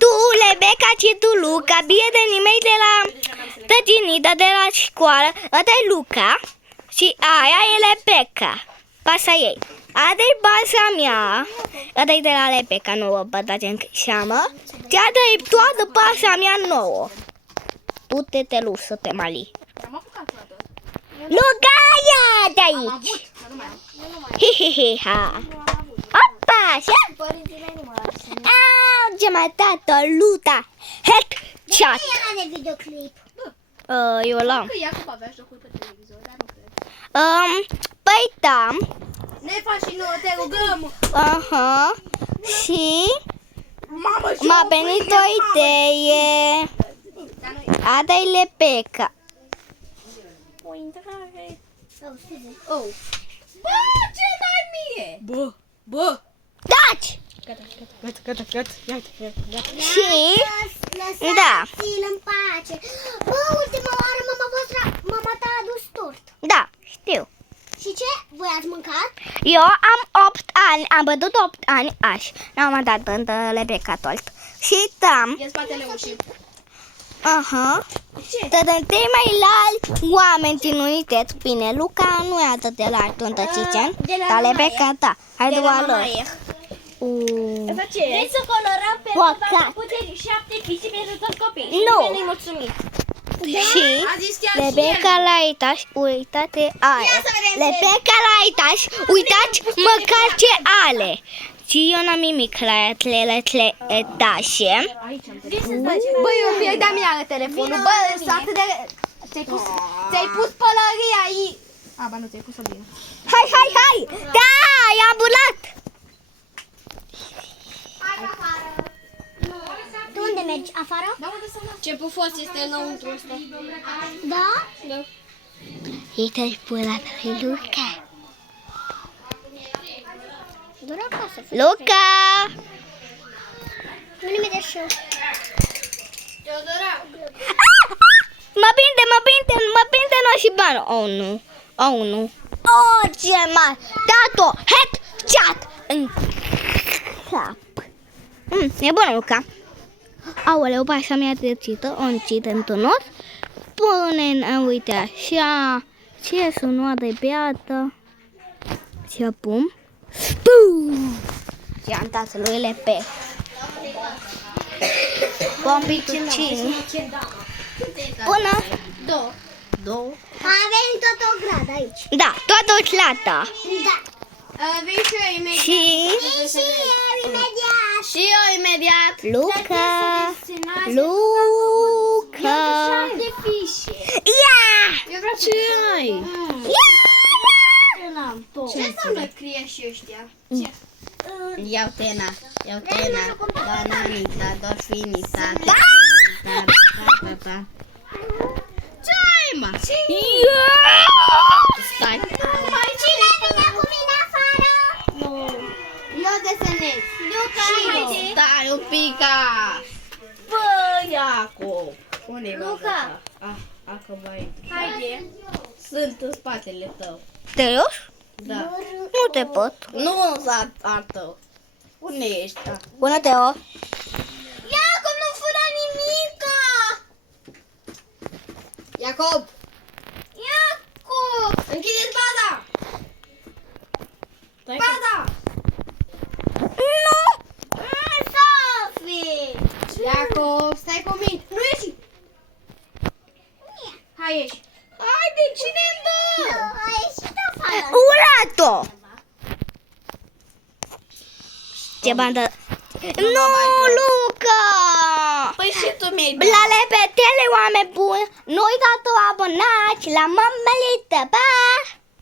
tu, Rebecca și tu, Luca, prietenii mei de la tătinita, de la școală. Ăsta e Luca și aia e Rebecca, pasa ei. Asta e pasa mea, ăsta e de la Rebecca, nu vă bătați în seamă. Și asta e toată pasa mea nouă. Tu te lusă pe Mali. Luca, ia de aici! Hihihiha! Opa, așa? Au, ce m-a dat-o luta! Headshot! Nu era de videoclip. Eu l-am. Că Iacob avea jocuri pe televizor, dar nu cred. Păi da. Ne faci și nouă, te rugăm! Aha. Și Mamă, ce m-a venit o idee. Ada e Rebecca. O intrare. Oh, scuze. Oh. Bă, ce dai mie? Bă. Taci! Gata. Și da. Lăsați-l în pace. Bă, ultima oară mama ta a adus tort. Da, știu. Și ce? Voi ați mâncat? Eu am 8 ani, am bătut 8 ani azi. N-am dat tântă Rebecca tort. Și tam. E în spatele ușii. Aha. Ce? Tădătei mai largi oameni din unități. Bine, Luca nu e atât de larg tântă Cicen, de la dar mama Rebecca da. Hai De la doar mama lor. e. Asta ce e? Vrei să colorăm pe Păcat. puterii 7 pisici pentru toți copiii? Nu. Nu-i mulțumit. Și A zis chiar Rebecca la etaș, uitați aia. să vedem Rebecca la etaș, uitați măcar ce ale. Și eu n-am nimic la etașe. Băi, eu pierdeam iară telefonul. Bă, sunt atât de... Ți-ai pus pălăria aici. A, ba nu, ți-ai pus-o bine. Hai! Da, i-am bulat! Tu unde mergi? Afară? Ce pufos este înăuntru ăsta. Da? Da. Uite-și bulat lui Luca. Doar acasă. Luca! Nu mi de show. Teodora. Mă prinde noi și banul. Oh, nu. Oh, ce mare! Dat-o! Headshot! În cap. E bună, Luca. Aoleu, pașa mea trecită, o încid într-un nos. Uite așa. Ce sunoare beată. Și apum. Pum! Și am dat lui pe pompicini. Până două. A venit tot o gradă aici. Da, toată o plata. Da. Vei și eu imediat. Și Și eu imediat. Și eu imediat. Luca. De fișe. Ia! Eu vreau ce ai? Ce Ce înseamnă scrie și ăștia? Ce? Iau tena, bananita, dolfinita. Ce ai, mă? Stai. Cine vine cu mine afară? Eu desenez. Luca, haide. Stai un pic. Bă, Iacob. Unde-i Luca. Că vai. Haide. Sunt în spatele tău. Serios? Da. Nu te pot. Nu al tău. Unde ești? Bună, Teo. Iacob, nu fura nimica. Iacob, Iacob. închideți baza! Baza! Nu! Sofie. Iacob, stai cu mine. Nu ieși! Hai, ieși. Haide, cine-mi dă? A ieșit afară. Urat-o! Ce bandă? Nu, Luca! Păi și tu mi-ai La repetele, oameni buni, nu uitați să vă abonați la Mămălită, pa!